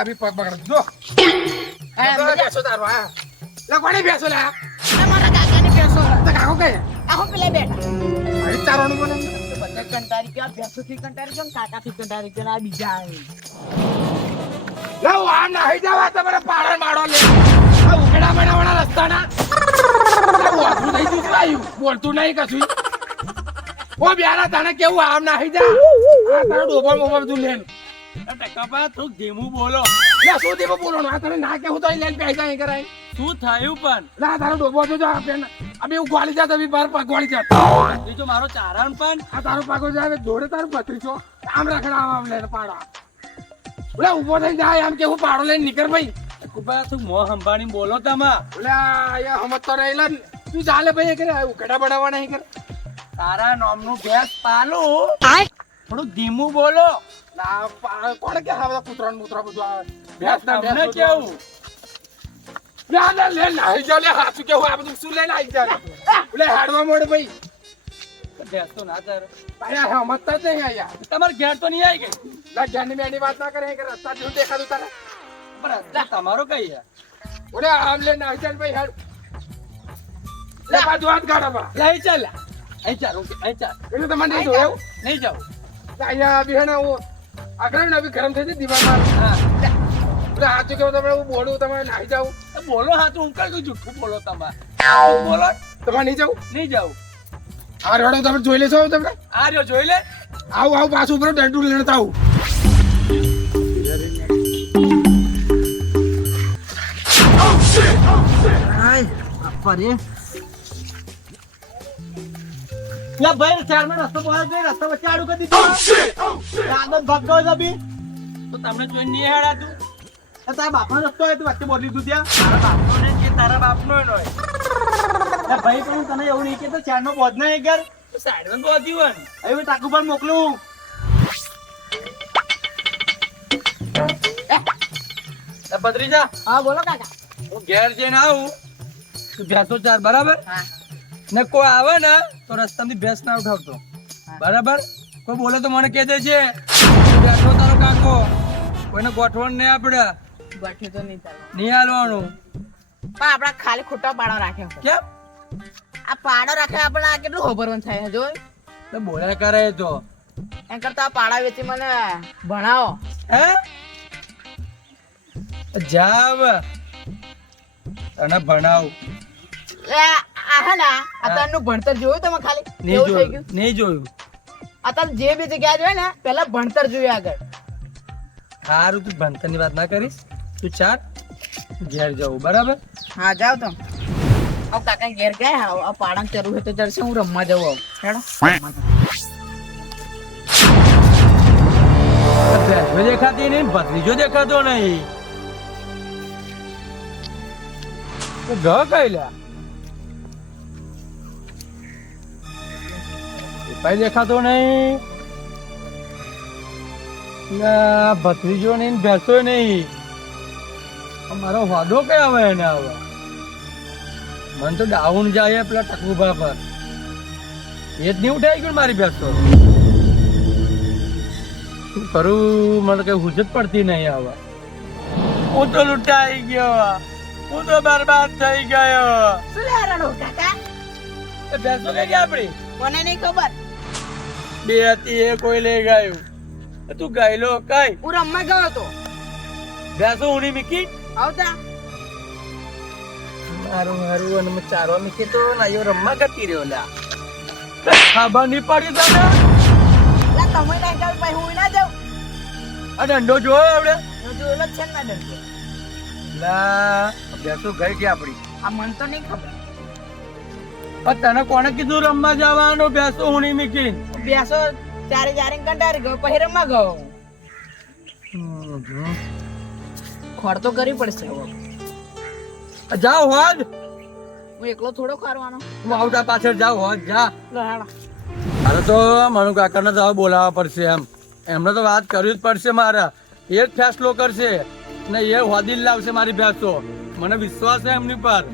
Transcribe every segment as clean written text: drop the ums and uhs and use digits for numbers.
અભી પગ પકડ જો બેસો તારો આ લે કોને બેસો લે મારા કાકાની બેસો તો કાકો કે આખો પેલા બેઠા અરે તારોનું બોલે બધા કંટારી ગયા બેસોથી કંટારી ગયો કાકાથી કંટારી ગયો આ બીજા આવે લે આમ ના હઈ જાવા તમારે પાડર માડો લે આ ઉકેડા બનાવવાના રસ્તાના વાતું થઈ ગયું આવ્યું બોલતું નહીં કશું ઓ બ્યારા તને કેવું આમ ના હઈ જા આ તારો ડોબા મોબા બધું લેન ટકાપા તું ધીમું બોલો. લે શું દેવો બોલો આ તને ના કેવું તો લેન પૈસા અહીં કરાય શું થયું પણ લા તારો ડોબો તો જો આપે અબે હું ગોળી જા તभी બાર પગ ગોળી જા એ તો મારો ચારણ પણ આ તારો પાકો જાય જોડે તારું પત્રીસો આમ રખડા આમ લઈને પાડા ઓલે ઉભો થઈ જાય આમ કે હું પાડો લઈને નીકળ ભાઈ ટકાપા તું મોં સંભાળીને બોલો તમા. ઓલે આ હમત તો રહેલા તું ચાલે ભાઈ કરે ઉકેડા બનાવવા નહીં કર તારા નામનું ભેંસ પાલું થોડું ધીમું બોલો. ના કોણ કે હા બધા કૂતરા મૂતરા બધું આવે ભેંસ ના તમને કેવું ના ના લે નાઈ જા લે હાચું કેવું આ બધું શું લઈને આવી જા ઓલે હાડવા મોડે ભાઈ ભેંસ તો ના તારે ભાઈ હમત તો નહીં આયા તમારે ઘેર તો નહીં આવી ગઈ લા જાની મેની વાત ના કરે કે રસ્તા જેવું દેખાતું તારે પણ રસ્તા તમારો કઈ છે? ઓલે આમ લે નાઈ જા ભાઈ હાડ લે બાજુ હાથ કાઢો બા લઈ ચાલ અહીં ચાલ ઓકે અહીં ચાલ એટલે તમને નહીં જોયું નહીં જાઉં. અહીંયા અભી હે ને હું આગળ ને અભી ગરમ થઈ જાય દીવાલ માર હા એટલે હાચું કેવું તમે હું બોલું તમે નાઈ જાવ તો બોલો હા તું હું કઈ જૂઠું બોલો તમારે બોલો તમારે નહીં જાવ નહીં જાઉં. આ રેડો તમે જોઈ લેશો તમે આ રહ્યો જોઈ લે. આવું આવું પાછું ઉપર ડંડુ લઈને આવું લા ભાઈ ચારમાં રસ્તો બોલા જોઈ રસ્તો વચ્ચે આડું કરી દીધું. આગળ ભાગતો હોય અભી તો તમને જોઈને નહીં હેડાતું. તારા બાપનો રસ્તો હોય તો વચ્ચે બોલી દીધું ત્યાં. તારા બાપનો ને કે તારા બાપનો હોય લા ભાઈ પણ તને એવું નહીં કે તો ચારનો બોધ ના ઘર તો સાઈડમાં બોધ્યું હોય હવે ટાકુ પર મોકલું. ભત્રીજા હા બોલો કાકા હું ઘેર જઈને આવું તું ભેંસો ચાર બરાબર હા ને કોઈ આવે ને તો રસ્તામાંથી ભેંસ ના ઉઠાવતો બરાબર. કોઈ બોલે તો મને કહી દે છે બેઠો તારો કાકો કોઈને ગોઠવણ નહીં આપણે ગોઠ્યું તો નહીં ચાલે નહીં હાલવાનું. પણ આપડા ખાલી ખોટો પાડો રાખ્યો છે. કેમ આ પાડો રાખ્યો આપણે આ કેટલું ખબરવન થાય જો તો બોલ્યા કરે તો એમ કરતા આ પાડા વેચી મને ભણાવો હે જાવ તને ભણાવ. આ હે ને અત્યારનું ભણતર જોયું તમે ખાલી નહીં કેવું થઈ જોયું ગયું નહીં જોયું. અત્યારે જે બી જગ્યા જોઈ ને પેલા ભણતર જોઈએ આગળ સારું તું ભણતરની વાત ના કરીશ તું ચાર ઘેર જવું બરાબર. હા જાવ તો હવે કાકા ઘેર ગયા આ પાડા ચરવું હોય તો ચડશે હું રમવા જવું હેડો ભેંસો દેખાતી નહીં ભત્રીજો દેખાતો નહીં તો ઘ કઈ લ્યા કઈ દેખાતો નહીં ભત્રીજો નહીં ભેંસો નહીં મારો વાદો કઈ આવે એને હવે મને તો ડાઉન જાય પેલા ટકુભા પર એ જ નહીં ઉઠાઈ ગયું મારી ભેંસો શું કરું મને કઈ હુજ જ પડતી નહીં હવે હું તો લૂંટાઈ ગયો હું તો બરબાદ થઈ ગયો. શું લે રડો કાકા એ ભેંસો કઈ ગયા આપડી મને નહીં ખબર બે હતી એ કોઈ લઈ ગયું તું ગયેલો કઈ હું રમવા ગયો હતો ભેંસો ઉની મીકી આવતા મારું મારું અને મેં ચારવા મીકી તો નાયો રમવા કરતી રહ્યો લ્યા ખબર નહીં પડી તને લા તમે ના જાવ ભાઈ હું ના જાઉં આ દંડો જોયો આવડે હું જોયેલો જ છે ને ડંકો લા ભેંસો ગઈ ગયા આપડી આ મન તો નહીં ખબર પણ તને કોણે કીધું રમવા જવાનું ભેંસો ઉની મીકી બેસો ચારે ચારે કંટારી ગયો પછી રમવા ગયો ખોર તો કરવી પડશે હવે જાઓ હોજ હું એકલો થોડો ખારવાનો હું આવતા પાછળ જાઓ હોજ જા લો હેડો મારે તો મનુ કાકાને તો હવે બોલાવવા પડશે એમને તો વાત કરવી જ પડશે મારે એ જ ફેસલો કરશે ને એ હોદી લાવશે મારી ભેંસો મને વિશ્વાસ છે એમની પર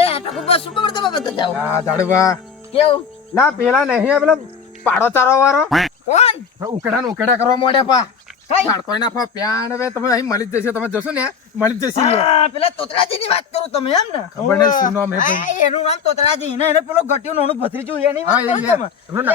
એ આ ટકુ બસ ઉપર તમે બધા જાઓ આ દાડવા કેવું ના પેલા નહીં પેલા પાડો ચારો વાળો કોણ ઉકેડા ને ઉકેડા કરવા માંડ્યા પા કઈ? બાળકો નાખવા પ્યાન હવે તમે અહીં મળી જ જશે તમે જશો ને મળી જ જશે લ્યો. હા, પેલા તોતરાજીની વાત કરો તમે એમ ને ખબર નહીં શું નામ હે ભાઈ. હા, એનું નામ તોતરાજી ને એને પેલો ઘટ્યું નાનું ભત્રીજું એની વાત હા, કરો એ તમે. એમનો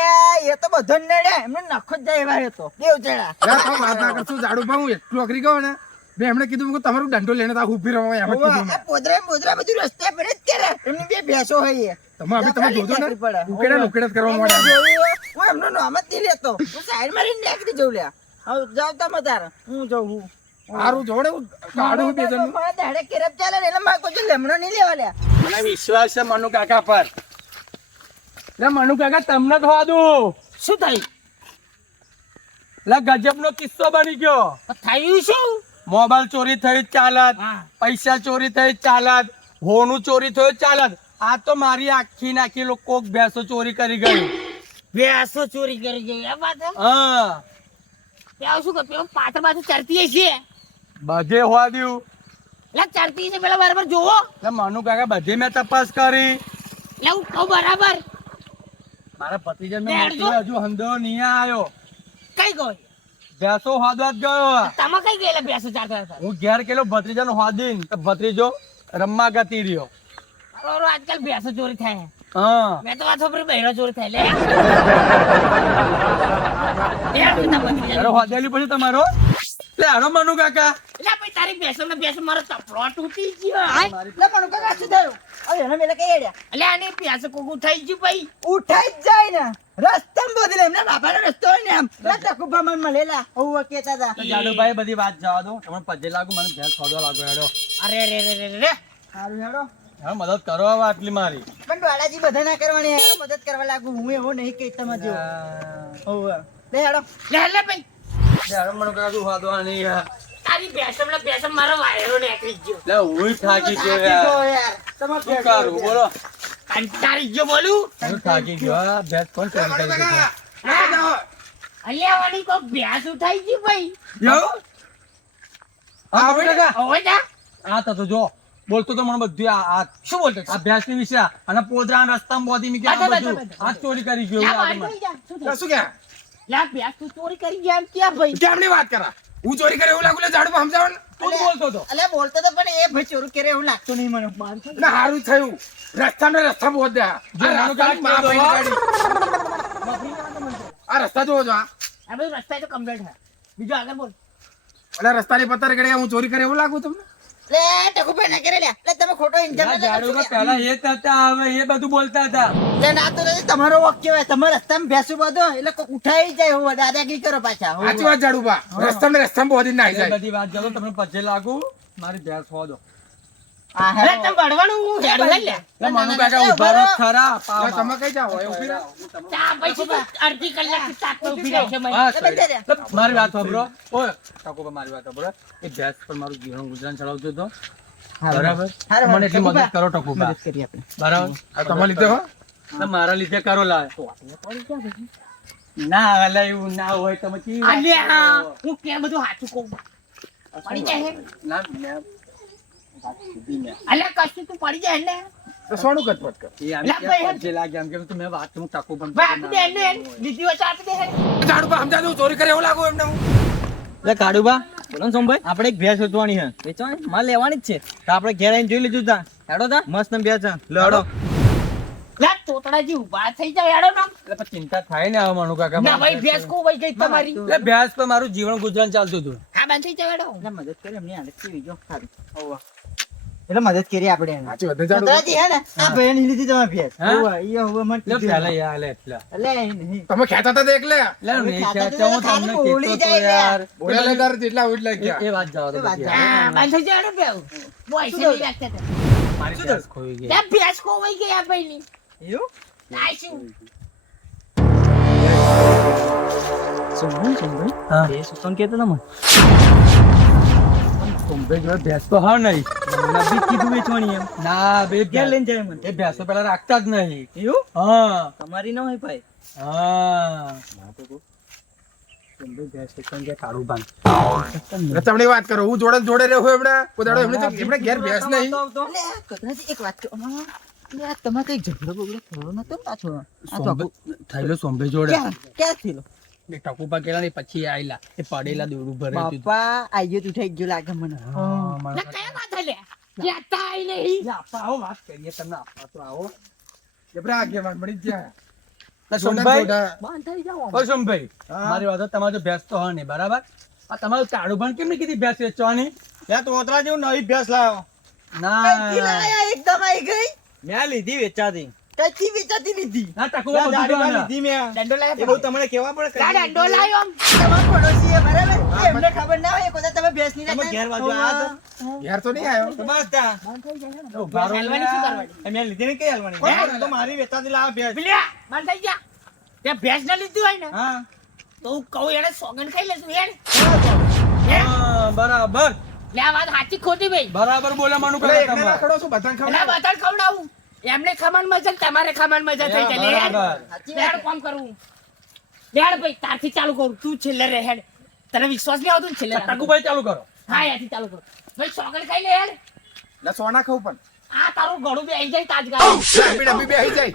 એ તો બધો નડે એમને નખો જ જાય એવા એ તો દેવ ચડા યાર તમે વાત ના કરશો જાડુ ભાઈ હું એટલું અઘરી ગયો ને મેં એમણે કીધું કે તમારું દંડો લઈને તો આ ઊભી રહો એમ જ કીધું મેં. પોદરા બધું રસ્તે પર જ કરે એમની બે ભેંસો હોય એ. તમે હવે તમે જોજો ને પડે. ઉકેડા ને ઉકેડા જ કરવા મેં માંડ્યા જોયું, હું એમનું નામ જ નહીં લેતો હું સાઈડ મારીને નીકળી જઉં લ્યા. હવે જાઓ તમે તારે હું જઉં હું સારું જોડે હું કાઢું બે જણનું. મારા દાડે કેરબ ચાલે ને એટલે મારે કોઈ લેમડો નહીં લેવા લ્યા. મને વિશ્વાસ છે મનુ કાકા પર લે મનુ કાકા તમને જ હોવા દઉં શું થયું લે ગજબનો કિસ્સો બની ગયો થયું શું મોબાઈલ ચોરી થઈ ચાલત હા. પૈસા ચોરી થઈ ચાલત હોનું ચોરી થયું ચાલત આ તો મારી આખી નાખી લોકો ભેંસો ચોરી કરી ગઈ ભેંસો ચોરી કરી ગઈ આ વાત હે? હા પેલો શું કરે પેલો પાછળ પાછળ ચરતી હશે બધે હોવા દઉં લે ચરતી છે પેલા બરાબર જોવો એટલે મનુ કાકા બધી મેં તપાસ કરી લે હું કહું બરાબર મારા ભત્રીજા લે, મેં અડજો. હજુ હંધો નહીં આવ્યો કઈ ગયો ભેંસો હોદવા જ ગયો તમે કઈ ગયેલા ભેંસો ચારતા હતા હું ઘેર કેલો ભત્રીજાનો હોદીન તો ભત્રીજો રમવા ગતી રહ્યો બરોબર આજકાલ ભેંસો ચોરી થાય હા મેં તો આ છોકરી બહેરો ચોરી થાય લે અરે હોદેલી પછી તમારો લે હારો મનુ કાકા લે ભાઈ તારી ભેંસો ને ભેંસો મારો તપલો તૂટી ગયો લે પણ કાકા શું થયું હવે એને મેલે કઈ એડ્યા એટલે આની ભેંસો કોક ઉઠાઈ ગયું ભાઈ ઉઠાઈ જ જાય ને રસ્તામાં બોધી લે એમને બાપાનો રસ્તો હોય ને આમ લે ટકુભા મને મળેલા હું કેતા હતા જાડુભાઈ બધી વાત જવા દો તમને પજે લાગુ મને ભેંસ ખોદવા લાગો હેડો અરે રે રે રે રે સારું હેડો હા મદદ કરો હવે આટલી મારી પણ વાડાજી બધા ના કરવાની હેડો મદદ કરવા લાગુ હું એવો નહીં કે તમે જો ઓવે લે હેડો લે ભાઈ યાર મને કાકા હોદવાની યાર તારી ભેંસો મારો વાયરો નીકળી ગયો લે હું થાકી ગયો યાર તમે શું કરું બોલો કંટાળી ગયો બોલું હું થાકી ગયો આ ભેંસ કોણ ચોરી કરી ગયું અલ્યા વાળી કો ભેંસ ઉઠાઈ ગઈ ભાઈ એવું હા મનુ કાકા ઓવે જા આ તો જો બોલતો તો મને બધું આ શું બોલતો આ ભેંસ ની વિશે અને પોદરા રસ્તામાં બોધી મી કે આ ચોરી કરી ગયો લા યાર ભાઈ જા શું લા, શું કે લા ભેંસ તું ચોરી કરી ગયા એમ ક્યાં ભાઈ કેમની વાત કરા હું ચોરી કરે એવું લાગુ લે જાડુ સમજાવો ને તું જ બોલતો તો અલ્યા બોલતો તો પણ એ ભાઈ ચોરી કરે એવું લાગતું નહીં મને ના હારું થયું રસ્તા બોધ દે જો નાનું કાકા મા કીધું, ભાઈની ગાડી. આ રસ્તા જોવો છો આ આ ભાઈ રસ્તા તો કમ્પ્લીટ છે બીજો આગળ બોલ એટલે રસ્તાની પત્તર ગળે હું ચોરી કરે એવું લાગુ તમને લે ટકુભાઈ ના કરે લ્યા લે તમે ખોટો ઇન્જમ ના, જાડુભા પહેલા એ જ હતા હવે એ બધું બોલતા હતા લે ના તો નથી તમારો વોક કેવાય તમારા રસ્તામાં ભેંસું બધો એટલે કોક ઉઠાઈ જાય હોવા દાદાગીરી કરો પાછા સાચી વાત જાડુબા રસ્તામાં બોધી નાઈ એ જાય બધી વાત જાડો તમને પજે લાગુ મારી ભેંસ હોદો લે તમે બળવાનું હેડો લે લે મનુ કાકા ઉભા રહો ખરા લે, તમે કઈ જાઓ એ ઉભી રહો. ચા પછી અડધી કલાક તાતો ઉભી રહે છે હા, મને લે, મારી વાત સાંભળો ઓય ટાકોબા મારી વાત સાંભળો એ ભેંસ પર મારું જીવન ગુજરાન ચલાવતો હતો બરાબર હારું, મને એટલી મદદ ટકોબા. કરો ટકોબા મદદ કરી આપણે બરાબર આ તમારા લીધે હો તો મારા લીધે કરો લા ના અલા એવું ના હોય તમે કેવી વાત અલ્યા કરો? હું કેમ બધું સાચું કહું પડી જાય હે? ના મેં વાત કીધી મેં. અલ્યા કશું તું પડી જાય ને તો સોનું કચપટ કર એ આમ લા, કે ભાઈ, પજે લાગે એમ કે તો મેં વાત હું ટાકોબા ભાઈ આપી દે એને લીધી હોય તો આપી દે હે. જાડુબા સમજા દઉં ચોરી કરે એવું લાગુ એમને હું એટલે કાડુબા બોલો ને સોમભાઈ આપણે એક ભેંસ વેચવાની છે વેચવાની માલ લેવાની જ છે તો આપણે ઘેર આવીને જોઈ લીધું તા હેડો તા મસ્ત ને ભેંસ છે હેડો લા તોતડાજી ઊભા થઈ જાવ હેડો ના એટલે પણ ચિંતા થાય ને હવે મનુ કાકા ના ભાઈ ભેંસ કો વઈ ગઈ તમારી એટલે ભેંસ પર મારું જીવન ગુજરાન ચાલતું હતું હા બંધ થઈ જાવ હેડો એટલે મદદ કરી એમની હાલત કેવી જો સારું એટલે મદદ કરી આપણે એને સાચી વાત છે જાડુબા તોતડાજી હે ને આ ભાઈ ની લીધી તમે ભેંસ હા? હોવે ઈ હોવે મને એટલે કીધું. પહેલા યાર લે એટલે એટલે એ નહીં. તમે ખેતા હતા દેખ લે એટલે હવે નહીં ખાતા ખેંચો, હું તો તમને ખાલી બોલી કહેતો તો જાય યાર બોલે લે તાર જેટલા ઉડલા ગયા એ વાત જવા દો એ વાત બધી. જવા હા બંધ થઈ જાવ હેડો બેવ બોય છે નહીં લાગતા તે. મારી ભેંસ ખોઈ ગઈ લા ભેંસ કો વઈ ગઈ આ ભાઈ ની એવું ના શું સોમભાઈ હા. ભેંસ ઉત્પન્ન કહેતો તમે સોમભાઈ જોડે ભેંસ તો હા નહીં મને બી કીધું વેચવાની એમ ના બે ક્યાં ભેંસ- લઈને જાય મને એ ભેંસો પેલા રાખતા જ નહીં એવું હા તમારી ન હોય ભાઈ હા સોમભાઈ ભેંસ ઉત્પન્ન કે કાળું બાંધ. તમને વાત કરો હું જોડે ને જોડે રહ્યો એમણે કોઈ દાડો એમણે ઘેર ભેંસ નહીં આવતો. લે તોતડાજી એક વાત કહું યાર તમારે કઈ ઝઘડો બગડો થયો નતો પાછો આ તો થયેલો સોંભે જોડે ક્યાં થયેલો એ ટકુપા કેલા ને પછી આયલા એ પડેલા દોડું ભરે બાપા આયો તું થઈ ગયો લાગે મને કયા વાત લે જાતા આઈ નહીં આપા આવો વાત કરીએ તમને આપા તો આવો જબરા આગે વાત મળી જાય સોમભાઈ બાંધાઈ જાઓ ઓ સોમભાઈ મારી વાત તમારો ભેંસ તો હે ને બરાબર આ તમારું તાડું પણ કેમ ને કીધી ભેંસ વેચવાની ત્યાં તોતરા જેવું નવી ભેંસ લાવ્યો. કઈથી ના લાયા એકદમ આઈ ગઈ મેં લીધી વેચાતી. કઈથી વેચાતી લીધી ના ટકુપા ત્યાં બધું દાઢીમાં જોવાના. લીધી મેં. દંડો લાયા એ બહુ તમને કહેવા પડે. દંડો લાયો તમારો પડોશી છે બરાબર એમને ખબર ના હોય કોઈ તમે ભેંસ ની તમે ઘેર બાજુ આયા હતા? ઘેર તો નહીં આવ્યો તો બસ ત્યાં. તો બારો હાલવાની શું કરવાની? એ મેં લીધી ને કઈ હાલવાની? હે? તો મારી વેચાતી લાવ્યો ભેંસ. બિલિયા બાંધાઈ જા તે ભેંસ ના લીધી હોય ને હા તો હું કહું એને સોગન ખાઈ લેશું યાર હા, બરાબર લે આ વાત સાચી ખોટી ભાઈ બરાબર બોલે માનું એટલે કરે એકને તમે રાખડો છું, બધાને એટલે ખવડાવો. બધાને ખવડાવું એમને ખમણ મજા ને તમારે ખમણ મજા થઈ જાય લે બરાબર. હેડ કામ કરવું હેડ ભાઈ તારથી ચાલુ કરું તું છેલ્લે રે હેડ તને વિશ્વાસ નહીં આવતો ને છેલ્લે રાખો. ટકુભાઈ ચાલુ કરો હા યાથી ચાલુ કર ભાઈ સોગન ખાઈ લે હેડ લે સોના ખાવું પણ. આ તારું ગળું બે આઈ જાય તાજગાળ ડબ્બી ડબ્બી બે આઈ જાય.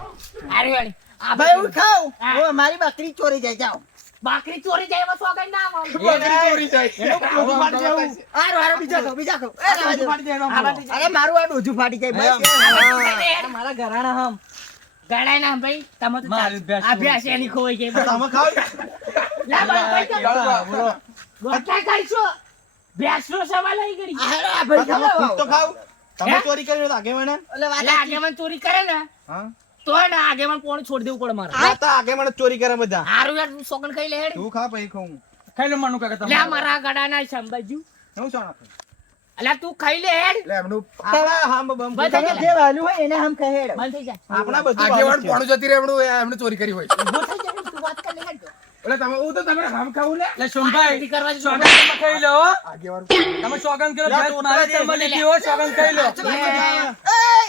હારી હેડ આ ભાઈ હું ખાઉં હા. હું મારી બકરી ચોરી જાય જાઓ બાકરી ચોરી જાય એમાં સોગન ના આવે બકરી ચોરી જાય. એનું ડોજું ફાટી જાય. હારો હારો બીજા ખાઓ બીજા ખાઓ એ રહેવા ડોજું દો. ફાટી જાય એનો આ આપણો. બાજુ અરે મારું આ ડોજું ફાટી જાય બસ હા. મારા ઘરાણા હમ ગળાય ના ભાઈ તમે તો મારી ભેંસ આ ભેંસ એની ખોવાઈ ગઈ તમે ખાઓ. લા ભાઈ ચાલો, બોલો. ગોટા ખાઈશો ભેંસનો સવાલ આવી ગઈ હારો આ ભાઈ તમે ખુદ તો ખાઓ ખાઓ. તમે ચોરી કરી હોય તો આગેવાને? ઓલે વાત એટલે આગેવાન ચોરી કરે ને હા. તો ને આગેવાન પોણી છોડી દેવું પડે મારે આ તો આગેવાને ચોરી કરે બધા. હારું યાર તું સોગન ખાઈ લે હેડ તું ખા પછી ખાઉં. ખાઈ લો માનું કાકા લે તમે મારા ગડાના સંભાજુ હું સોના ખાઉં. એટલે તું ખાઈ લે હેડ એટલે એમનું આપણા હામ બમ બસ તમે જે વાલું હોય એને હમ કહેડો બંધ થઈ જા આપણા બધું આગેવાન વાલું છે. પોણું જતી રહે એમણે ચોરી કરી હોય ઊભો થઈ જા તું વાત કર લે હેડ એટલે તમે હું તો તમે હામ ખાવું લે લે આ સોમભાઈ નથી કરવા દે. સોગન તમે ખાઈ લો હો. આગેવાન તમે સોગન કરો લે, ભેંસ તું મારી ઉતારી તમે દે. લીધી હોય સોગન ખાઈ લો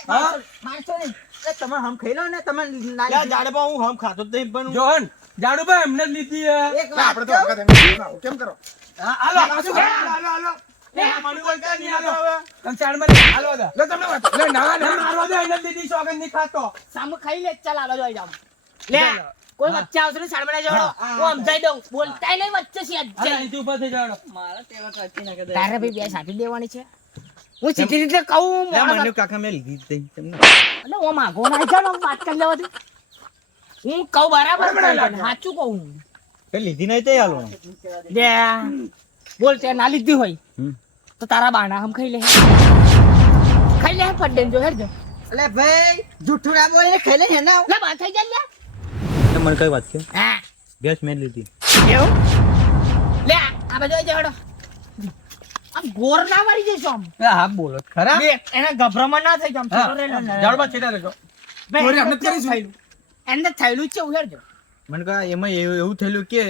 હા મારશો નહીં એ તમે હમ ખાઈ લો ને તમે ના લે, જાડેબા હું હામ ખાતો જ નહીં પણ હું- જોહન જાડુભાઈ એમને જ લીધી હે એક લે, વાત આપણે તો કહું? વખત એમ ખાવું. કેમ કરો? હા હાલો હાલો, હાલો, હાલો. લે, માનું કોઈ કાંઈ નહીં હાલો હવે. તમે સાઈડમાં લે, હાલો દા. લે, તમને વાત. લે, ના, ના, ના. મારવા દે એને જ લીધી સોગન નહીં ખાતો સામે ખાઈ લે ચાલ આલો જોઈ જાવ લે કોઈ વચ્ચે આવશે ને સાડમડા જોડો હું સમજાઈ દઉં બોલતાય નહીં વચ્ચે છે અરે અહીંથી ઊભા થઈ જાઓ મારા તેવા કાચી ના કદાચ. તારે ભાઈ બે સાથી દેવાની છે હું સીધી રીતે કહું લે, માણસ માન્યું કાકા મેં લીધી જ નહીં. તમને. એટલે હું માગો ના ચાલો વાત કરી લેવા દે હું કહું બરાબર સાચું કહું તે લીધી નહીં તે હાલો. દે બોલ તે ના લીધી હોય હમ. તો તારા બાણા હમ ખાઈ લે ખાઈ લે ફડ્ડે જો હેડ જો અલે ભાઈ જૂઠું ના બોલીને ખાઈ લે ને ના લે બાંધ થઈ જાય લે મને કઈ વાત કે હા ગેસ મેં લીધી. એવું લે આ બાજુ આવી જાવ આમ ગોર ના વાળી જઈશ આમ હા બોલો ખરા બે એના ગભરામાં ના થઈ જામ જાડુભા છેડા રહેજો ચોરી આપણે જ કરીશું. એને થયેલું જ છે ઉહેડ જો મને કહા એમાં એવું થયેલું કે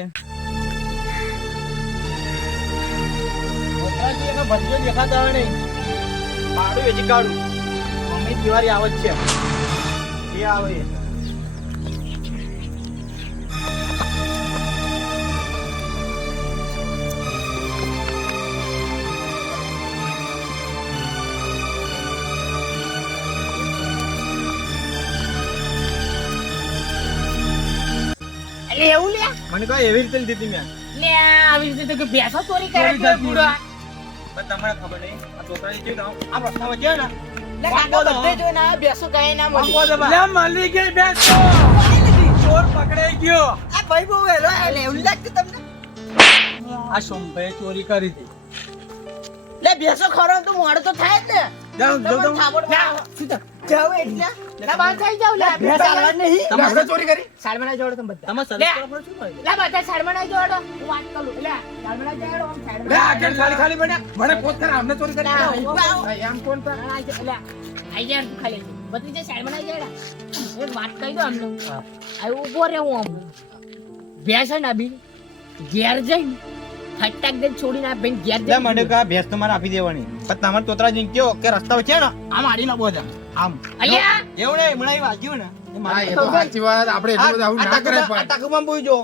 એનો ભત્રીજો દેખાતો આવે નહીં. ભાડું વેચી કાઢું. મમ્મી દિવાળી આવે જ છે. એ આવે એ. એટલે એવું લે મને કહા એવી રીતે લીધી મેં. લે આવી રીતે તો કે ભેંસો ચોરી કરે છે બુડો પણ તમને ખબર નહીં આ છોકરાની કેવું નામ? આ રસ્તા વચ્ચે ને લે કાકા બધે જોઈને આ ભેંસો કઈ ના મળી લે મળી ગઈ ભેંસ તો. ચોર પકડાઈ ગયો આ ભાઈ બહુ વેલો એટલે એવું લાગતું તમને આ સોમભાઈ ચોરી કરી હતી લે બેસો ખરો તો મોડું તો થાય જ ને જાઉં, જાઉં, જાઉં. જાવ એટલે લે બાંધ થઈ જાવ લે ભેંસ હાલવા નહીં તમે આપણે ચોરી કરી? સાડમણા જોડો તમે બધા તમે લે. સર્ચ કરો પણ શું કરે? લે બધા સાડમણા જોડો હું વાત કરું લે સાડમણા જોડો આમ લે, સાડમણા આ કેમ ખાલી ખાલી બન્યા? મને પોત કરે, અમને ચોરી કરી. ના, એમ કોણ કરે? લે આઈ જાય તું ખાલી બધી જે સાડમણા જોડો એક વાત કહી દો અમને આ ઉભો રે હું આમ ભેંસ છે ને બી ઘેર જઈને ફટાક દે છોડીને આ બેન ઘેર લે, જઈને મને કહા ભેંસ તો મારે આપી દેવાની. પણ તમારે તોતરા જઈને કહો કે રસ્તા વચ્ચે ને આમ આડી ના બોજા. આમ. અલ્યા એવું નહીં, હમણાં એ વાગ્યું ને. એ મારે એ તો સાચી વાત આપણે એટલું બધું આવું ના કરે આ પણ ટાંકુમાં બોઈ જો.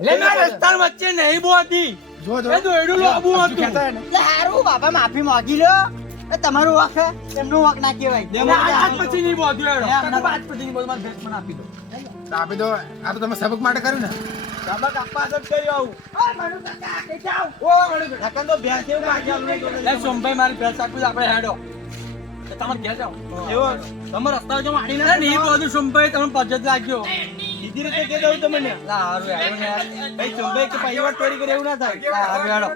લે ના રસ્તા વચ્ચે નહીં બોતી જો, જો. એ તો એડું લોબુ હતું ખેંચાય ને. લે હારું બાપા માફી માંગી લો એ તમારું વાંક હે એમનું વાંક ના કહેવાય આજ પછી નહીં બોધ્યો હેડો. આજ પછી ની બોલ મારે ભેંસ મને આપી દો તો આપી દો. આ તો તમે સબક માટે કર્યું ને. બાબા કાપા જ કર્યો આવું. નકર તો ભેંસ એવું કાઢી આલું નહીં તો. લે સોમભાઈ મારી ભેંસ આપી દો, આપણે હેડો તો તમારે ઘેર જાઓ એવો તમે રસ્તા જો માડી ના નહીં બોધું સોમભાઈ તમે પજત લાગજો બીજી રીતે કહી દઉં તમને. લા હારું હેડો ને યાર. ભાઈ સોમભાઈ કે પહેલી વાર ચોરી કરી એવું ના થાય. લા હારું હેડો